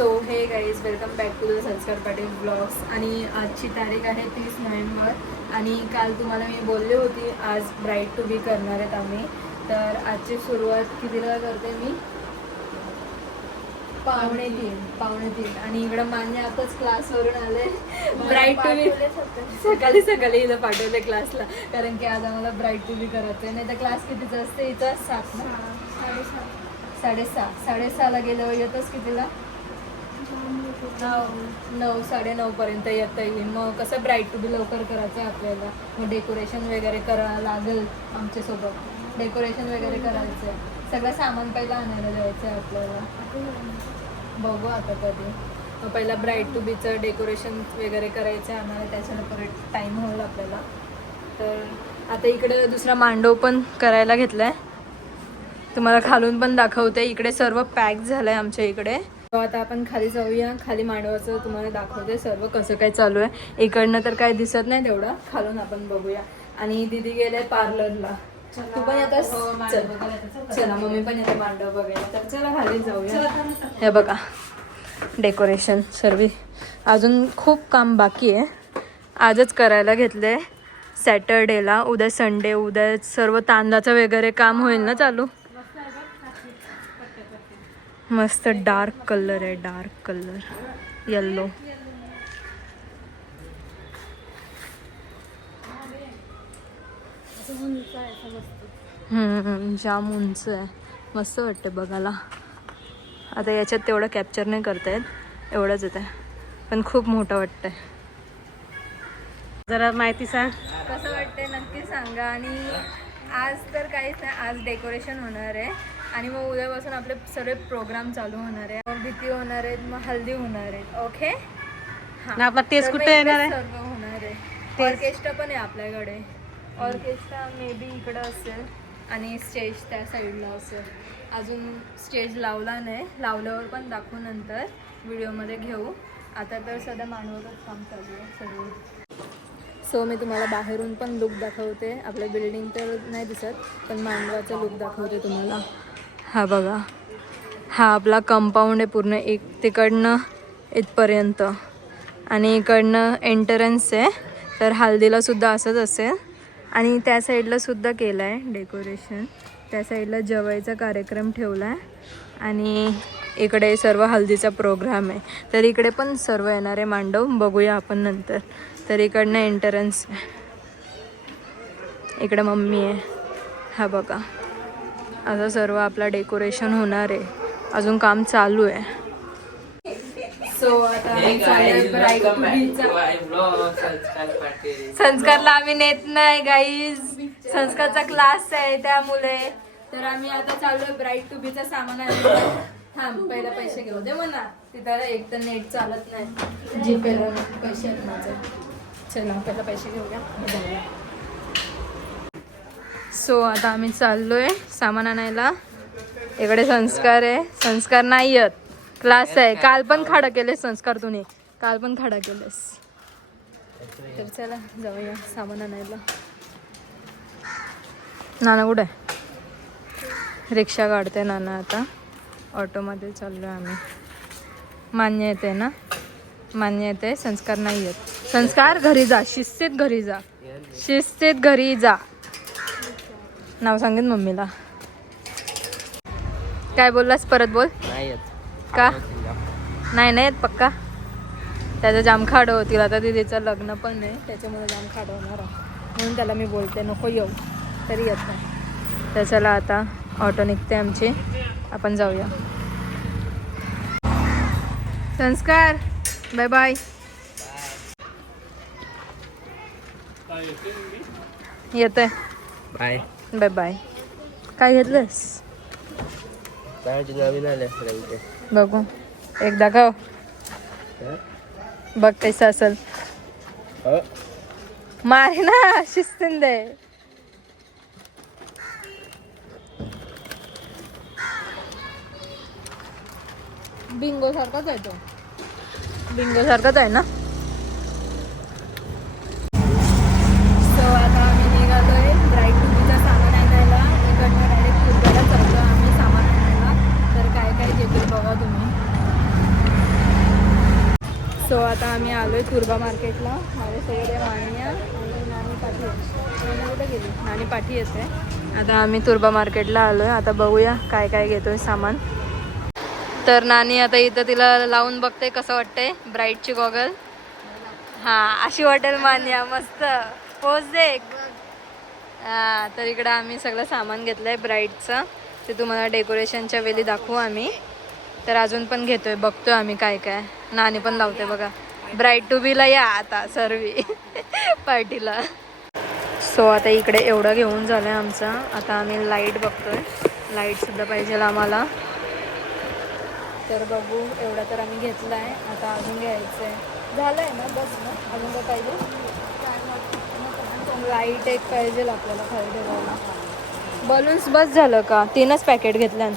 So hey guys welcome back to the Sanskar Patil blogs आणि आजची तारीख आहे तीस नोव्हेंबर. आणि काल तुम्हाला मी बोलले होती आज ब्राईट टू बी करणार आहेत आम्ही. तर आजची सुरुवात कितीला करते मी? पावणे तीन. पावणे तीन. आणि इकडं मान्य आताच क्लासवरून आले. ब्राईट टू बी सकाळी सकाळी हिला पाठवले क्लासला कारण की आज आम्हाला ब्राईट टू बी करायचं आहे नाही तर क्लास कितीचा असते इथं सात ना? साडेसहा. साडेसहाला गेल्यावर येतच कितीला? नऊ नऊ पर्यंत येता येईल. मग कसं ब्राईट टू बी लवकर करायचं आहे आपल्याला? मग डेकोरेशन वगैरे करावं लागेल आमच्यासोबत. डेकोरेशन वगैरे करायचं आहे सगळं सामान पहिलं आणायला जायचं आहे आपल्याला. बघू आता कधी. मग पहिला ब्राईट टू बीचं डेकोरेशन वगैरे करायचं आहे आम्हाला. त्याच्यानं परत टाईम होईल आपल्याला. तर आता इकडे दुसरा मांडव पण करायला घेतला आहे तुम्हाला खालून पण दाखवते. इकडे सर्व पॅक झालं आहे आमच्या इकडे. आता आपण खाली जाऊया. खाली मांडवाचं तुम्हाला दाखवते सर्व कसं काय चालू आहे. इकडनं तर काय दिसत नाही तेवढं. खालून आपण बघूया. आणि दिदी गेले पार्लरला. तू पण येतस चल. चला मम्मी पण येते मांडव बघायला. तर चला खाली जाऊया. हे बघा. डेकोरेशन सर्व. अजून खूप काम बाकी आहे. आजच करायला घेतलंय. सॅटर्डेला उद्या संडे उद्या सर्व तांदळाचं वगैरे काम होईल ना चालू? मस्त डार्क कलर आहे डार्क कलर. येल्लो जाम उंच आहे. मस्त वाटतं बघायला. आता याच्यात तेवढं कॅप्चर नाही करतायत. एवढंच येत आहे पण खूप मोठं वाटतंय. जरा माहिती सांग. कसं वाटतंय नक्की सांगा. आणि आज तर काहीच नाही आज डेकोरेशन होणार आहे. आणि मग उद्यापासून आपले सर्व प्रोग्राम चालू होणार आहे मग भीती होणार आहेत मग हल्दी होणार आहेत. ओके ना आपला टेस्ट कुठे येणार आहे? सर्व होणार आहे. ऑर्केस्ट्रा पण आहे आपल्याकडे. ऑर्केस्ट्रा मे बी इकडं असेल आणि स्टेज त्या साईडला असेल. अजून स्टेज लावला नाही. लावल्यावर पण दाखवू नंतर. व्हिडिओमध्ये घेऊ. आता तर सध्या मानवतच काम चालू आहे सर्व सो मी तुम्हाला बाहेरून पण लुक दाखवते. आपलं बिल्डिंग तर नाही दिसत पण मांडवाचा लुक दाखवते तुम्हाला. हा बघा. हा आपला कंपाऊंड आहे पूर्ण. एक तिकडनं इथपर्यंत. आणि इकडनं एंटरन्स आहे. तर हळदीलासुद्धा असंच असेल. आणि त्या साईडलासुद्धा केलं आहे डेकोरेशन त्या साईडला जेवायचा कार्यक्रम ठेवला आहे आणि इकडे सर्व हल्दीचा प्रोग्राम आहे. तर इकडे पण सर्व येणारे मांडव. बघूया आपण नंतर. तर इकडनं एंटरन्स आहे. इकडे मम्मी आहे. हा बघा. असं सर्व आपला डेकोरेशन होणार आहे. अजून काम चालू आहे. सो आता संस्कारला आम्ही नेत नाही गाईज संस्कारचा क्लास आहे त्यामुळे. तर आम्ही आता चाललोय ब्राईट टू बीचा सामान आहे थांब पहिला पैसे घेऊ दे म्हणा. तिथं एक तर नेट चालत नाही. जीपेला पैसे आहेत माझे. चला पहिला पैसे घेऊया. सो आता आम्ही चाललो आहे सामान आणायला. इकडे संस्कार आहे. संस्कार नाही येत. क्लास आहे. काल पण खाडा केले संस्कार तुम्ही काल पण खाडा केलेस. तर चला जाऊया सामान आणायला. नाना कुठे आहे? रिक्षा काढते नाना आता. ऑटोमध्ये चाललो आहे आम्ही. मान्य येते ना? मान्य येते संस्कार नाही येत. संस्कार घरी जा. शिस्तीत घरी जा. शिस्तीत घरी जा. नाव सांगेन मम्मीला. काय बोललास? परत बोल. नाही येत. का? नाही नाही येत पक्का? त्याचं जाम खाड होतील. आता दिदीचं लग्न पण आहे. त्याच्यामुळे जाम खाड होणार. म्हणून त्याला मी बोलते नको येऊ. तरी येत नाही. तर चला आता ऑटो निघते आमची. आपण जाऊया. संस्कार बाय बाय. येतोय. काय बाय बाय काय घेतलंस? बघू. एक दाखव बघ कैसा असेल. मारे ना शिस्तीन दे. बिंगो सारखाच आहे तो. बिंगो सारखाच आहे ना सो आता आम्ही निघालोय ब्राईट टुबीचा सामान आणायला इकडनं डायरेक्ट कुर्ब्याला चाललो आम्ही सामान आणायला तर काय काय घेतो बघा तुम्ही सो आता आम्ही आलोय तुर्बा मार्केटला. माझ्यासोबत आहे मान्या आणि पाठी कुठे गेली? नानी पाठी येते. आता आम्ही तुर्बा मार्केटला आलोय. आता बघूया काय काय घेतोय सामान. तर नानी आता इथं तिला लावून बघते कसं वाटतंय. ब्राईटची गॉगल हा अशी वाटेल मान्या. मस्त. पोच दे. हां तर इकडं आम्ही सगळं सामान घेतलंय ब्राईटचं ते तुम्हाला डेकोरेशनच्या वेळी दाखवू आम्ही. तर अजून पण घेतोय बघतोय आम्ही काय काय. नाणी पण लावते बघा. ब्राईट टू बीला या आता सर्वी. पार्टीला सो आता इकडे एवढं घेऊन झालंय आमचं. आता आम्ही लाइट बघतोय. लाइट सुद्धा पाहिजे आम्हाला. तर बघू एवढा तर आम्ही घेतला आहे आता अजून घ्यायचं आहे झालं आहे ना बस ना? अजून काय पाहिजे? लाइट एक पाहिजे आपल्याला खाली ठेवायला. बलून्स बस झालं का? तीनच पॅकेट घेतल्या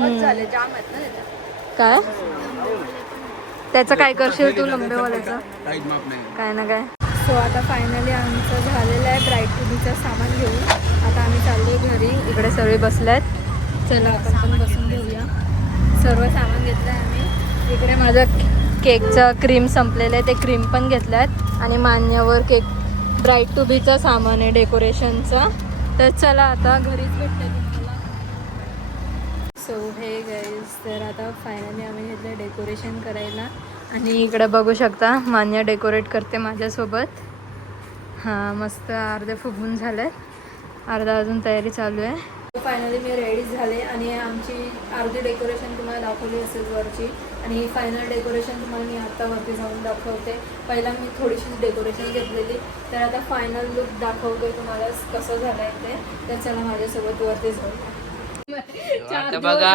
झाले जाम आहेत ना त्याच्यात. काय? त्याचं काय करशील तू लंबेवाल्याचं काय ना काय? सो आता फायनली आमचं झालेलं आहे ब्राईट टूबीचं सामान घेऊन. आता आम्ही चाललो घरी. इकडे सर्व बसल्यात चला आपण पण बसून घेऊया. सर्व सामान घेतलं आहे आम्ही. इकडे माझं केकचं क्रीम संपलेलं आहे. ते क्रीम पण घेतल्यात. आणि मान्यावर केक ब्राईट टूबीचं सामान आहे डेकोरेशनचं तर चला आता घरीच भेटते सो हे गाईज तर आता फायनली आम्ही घेतलं डेकोरेशन करायला. आणि इकडे बघू शकता मान्य डेकोरेट करते माझ्यासोबत. हां मस्त अर्धे फुगून झालं. आहे अर्धा अजून तयारी चालू आहे. फायनली मी रेडी झाले आणि आमची अर्धी डेकोरेशन तुम्हाला दाखवली असेल वरची. आणि ही फायनल डेकोरेशन तुम्हाला मी आत्ता वरती जाऊन दाखवते. पहिला मी थोडीशी डेकोरेशन घेतलेली. तर आता फायनल लुक दाखवते तुम्हाला कसं झालं आहे ते. तर चला माझ्यासोबत वरती जाऊन आता बघा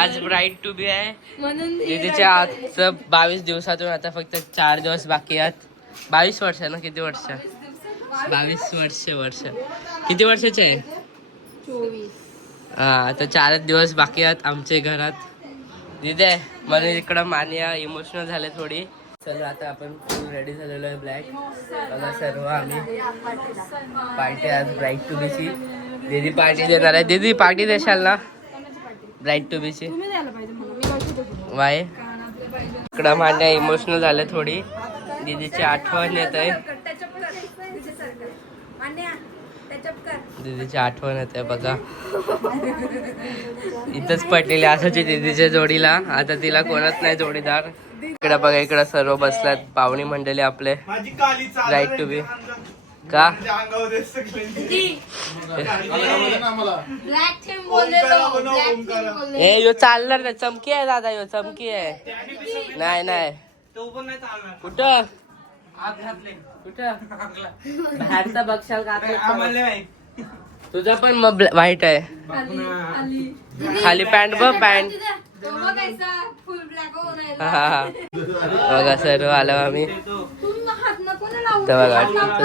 आज ब्राईट टू बी आहे. म्हणून दीदीच्या आजचं बावीस दिवसातून आता फक्त चार दिवस बाकी आहेत. बावीस वर्ष ना किती वर्ष? बावीस वर्ष वर्ष. किती वर्षाचे आहे? हा आता चारच दिवस बाकी आहेत आमच्या घरात. दिदे मला इकडं मान्या इमोशनल झाले थोडी. चलो आता आपण फुल रेडी झालेलो आहे ब्लॅक बघा सर्व आम्ही. पार्टी आज ब्राईट टू बीची दीदी पार्टी देणार आहे. दीदी पार्टी देशाल ना? ब्राईट टू बीची वाय. इकडं मान्या इमोशनल झाले थोडी. दीदीची आठवण येत आहे. दीदीची आठवण येते बघा. इथंच पडलेली असायची दीदीच्या जोडीला. आता तिला कोणच नाही जोडीदार. इकडे बघा इकडे सर्व बसल्यात पाहुणी मंडळी आपले. Right to be. का? ओंकारा. ए यो चालणार नाही. चमकी आहे दादा यो चमकी आहे. नाही नाही. तो पण नाही चालणार. कुठं? बाहेरचा का. तुझा पण मग व्हाईट आहे. खाली पॅन्ट बघ पॅन्ट. हा, हा, हा. बघा सर्व आलो आम्ही. हात नको ना लावू? तर बघा.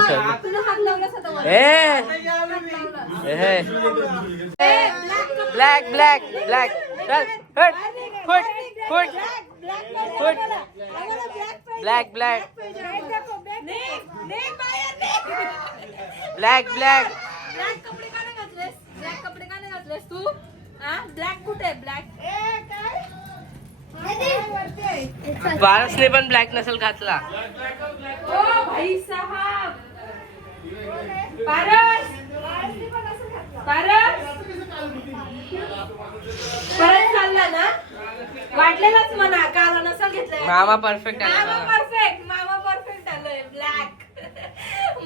सर्व तुला हात लावलास आता वर. ए! ए ब्लॅक ब्लॅक ब्लॅक. चल फुट फुट फुट foot. Black black. Black black. Black कपडे का नाही घातलेस? ब्लॅक कपडे का नाही घातलेस तू? हा ब्लॅक कुठे? ब्लॅक. पारसने पण ब्लॅक नसेल घातला. ओ भाई साहब. पारस. पारस. परत चालला ना? वाटलेलाच म्हणा काला नसा घेतलाय. मामा परफेक्ट मामा परफेक्ट मामा परफेक्ट आलोय ब्लॅक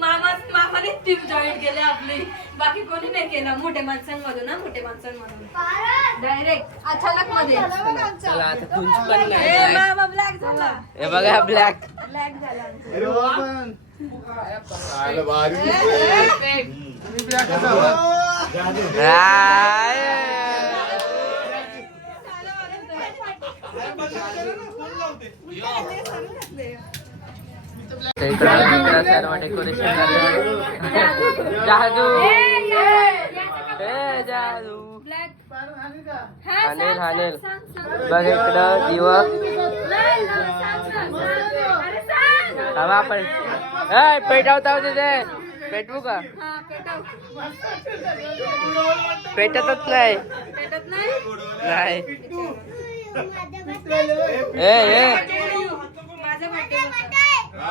मामा मामाने टीम जॉईन केली आपली. बाकी कोणी नाही केलं. मोठ्या माणसांमधून ना मोठ्या माणसांमधून. डायरेक्ट अचानक मध्ये चला आता तुझ पण ए, नाही मामा ब्लॅक झाला. हे बघा ब्लॅक ब्लॅक झाला अरे वा पण. सर्व डेकोरेशन जादू. ए जादू. ब्लॅक हानेल हानेल बघ इकडं दिव हवा पण ए पेटवता तिथे पेटवू का? पेटतच नाही. नाही? नाही. ए ए.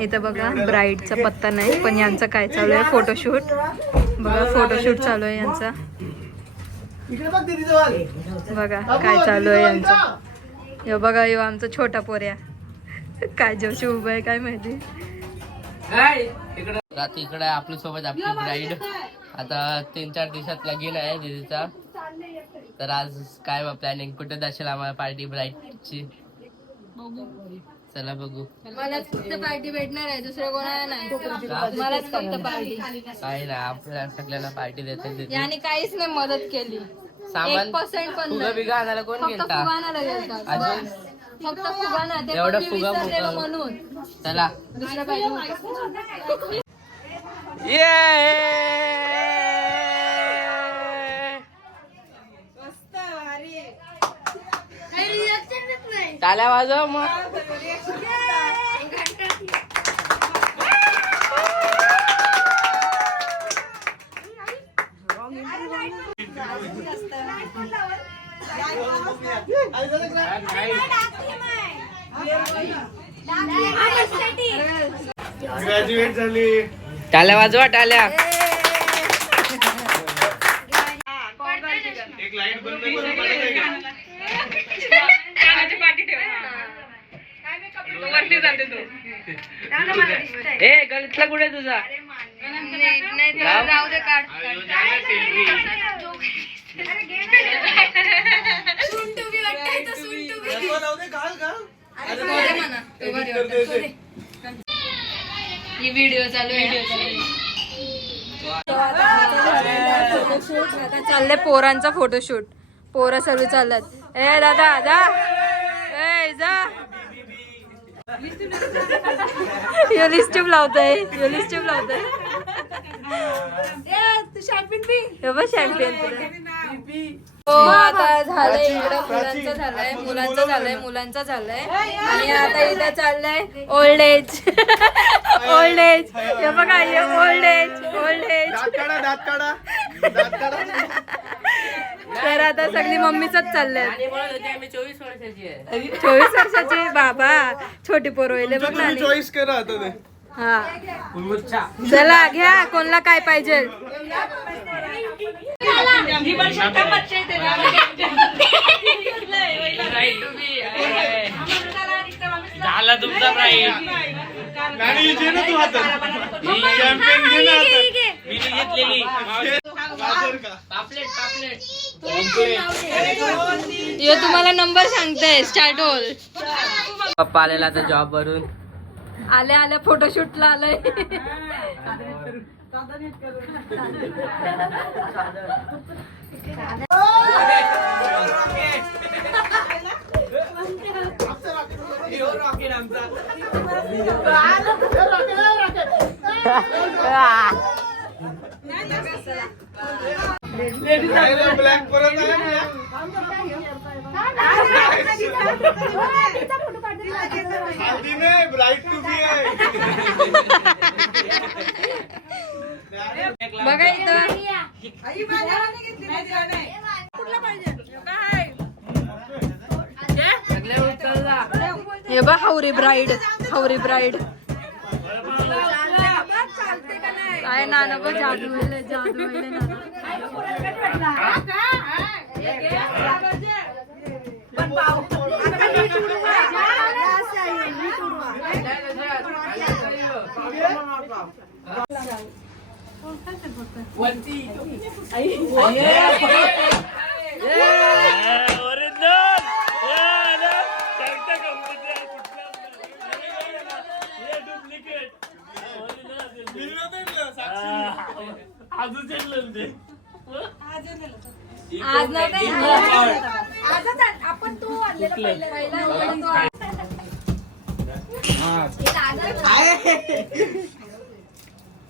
इथं बघा ब्राईडचा पत्ता नाही पण यांचं काय चालू आहे? फोटोशूट बघा फोटोशूट चालू आहे यांचा. बघा काय चालू आहे यांचं. यो बघा यो आमचा छोटा पोऱ्या. काय जोशी उभा आहे काय माहिती? रात्री इकडे आपल्यासोबत आपली ब्राईड आता तीन चार दिवसात लगीन आहे दीदीचा. तर आज काय प्लॅनिंग कुठे जाशील आम्हाला पार्टी ब्राईडची चला बघू. मलाच फक्त पार्टी भेटणार आहे दुसरं कोणाला नाही. मलाच फक्त पार्टी. काही ना आपल्या सगळ्यांना पार्टी देते याने काहीच नाही मदत केली. सामान? एक पर्सेंट पण फुगा नाही. बिगा आणायला कोण फक्त गेलता? फुगाना गेलता. अजून? फक्त फुगाना ते एवढं पण मी फुगा- विसरलेलो फुगा. म्हणून. चला. दुसरं काही नव्हतं. टाल्या वाजव मग. ग्रॅज्युएट झाली टाल्या वाजवा टाल्या एक लाइट बंद? ए गणितला कुठे तुझा. राहू दे काढ लावू दे, घाल, घाल. ही व्हिडिओ चालू आहे. फोटोशूट आता चाललंय पोरांचा फोटोशूट पोरं सर्व चालत ए दादा जा. ए जा. यो लिस्टिप लावतोय. यो लिस्टिप लावतोय. बघ शॅम्पियन हो आता झालंय इकडं मुलांचं झालंय मुलांचं झालंय मुलांचं झालंय. आणि आता इथं चाललंय ओल्ड एज ओल्ड एज हे बघा हे ओल्ड एज ओल्ड एज दात काढा दात काढा. दात काढा. तर आता सगळी मम्मीच चाललंय. चोवीस वर्षाची आहे. चोवीस वर्षाची बाबा. छोटी पोरं होईल बघ ना तुम्ही आणि. चॉईस करा आता ते. हा. चला घ्या कोणला काय पाहिजे. झाला तुमचा मी घेतलेली. हे तुम्हाला नंबर सांगते स्टार्ट होल. पप्पा आलेला आता जॉब वरून. आल्या आल्या फोटोशूटला आलंय. ब्लॅक परत बी बघा इथं हे बघ हावरी ब्राईड हावरी ब्राईड काय नाना बघ जादू जादू आज नाही डिंग डिंग डिंग. हम्म,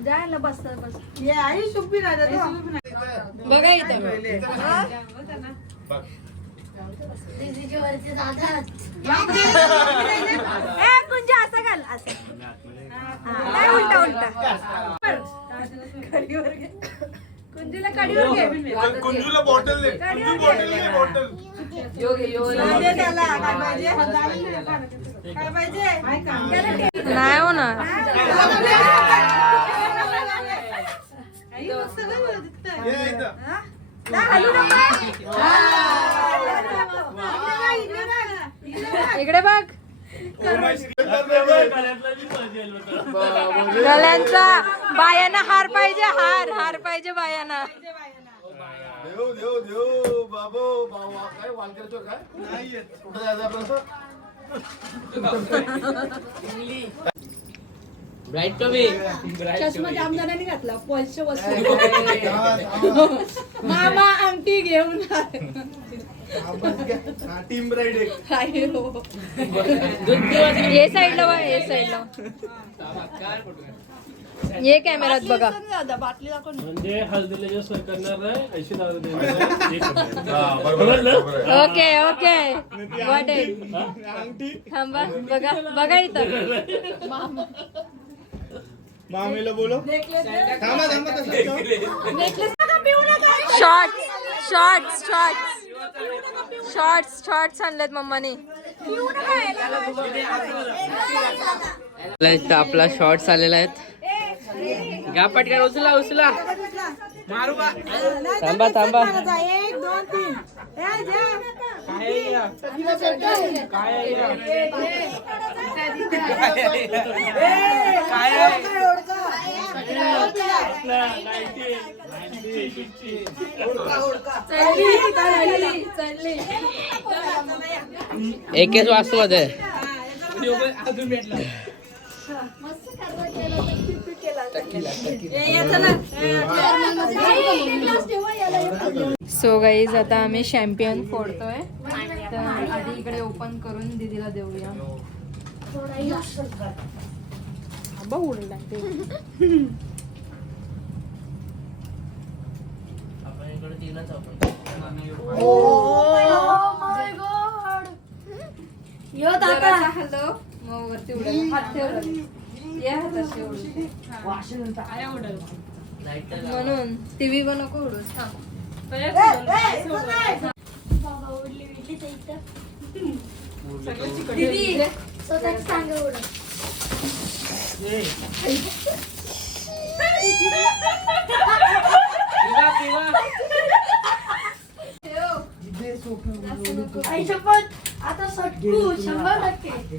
जायला बस बस. बघा इथं कुंजा असं घाल असं. नाही उलटा उलटा. कुंजीला कडीवर घे. कुंजूला बॉटल दे. कुंजू बॉटल दे बॉटल नाही होणार. ये इथं. इकडे बघ गल्यांचा बायांना हार पाहिजे हार हार पाहिजे बायांना. देव देव देव बाबो बाबा काय वानकरचो काय? नाही कुठं जायचं आपलं ब्राईट कमी चष्मा जामदाराने घातला. पैसे मामा अंगठी घेऊन टीम ब्राईड आहे ये साईडला वा ये साईडला. ये कॅमेरात बघा. म्हणजे हळदीला जे सोय करणार नाही ऐंशी हजार देणार आहे. एक हजार. हा, बरोबर आहे, बरोबर आहे. Okay okay. गॉट इट थांबा बघा बघा इथं. मामीला बोलो थांबा थांबा shorts shorts shorts shorts shorts आणलेत मम्माने. आपला शॉर्ट्स आलेला आहेत. गा पटकन उचला उचला. बा थांबा थांबा एकेच वास्तू मध्ये सो गाईज आता आम्ही शॅम्पियन फोडतोय. तर आधी इकडे ओपन करून दीदीला देऊया. जरासा हलव मग वरती उडेल हात ठेवला या हाताशी उडू. म्हणून टीव्ही पण नको उडूस थांब. दीदी स्वतःच सांग एवढं आई शपथ आता सटकू शंभर टक्के.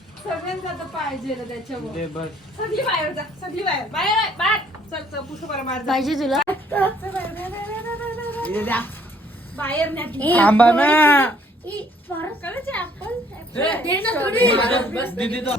थंडी लागते एकदा हाताने उडवली. हो, दीदी. आम्हाला प्यायची. आरवल, या मस्तन बघ. सगळ्यांचं आता पाहिजे रे त्याच्यावर पाहिजे तुला थांबा ना करायचे आपण दे ना थोडी दीदी तो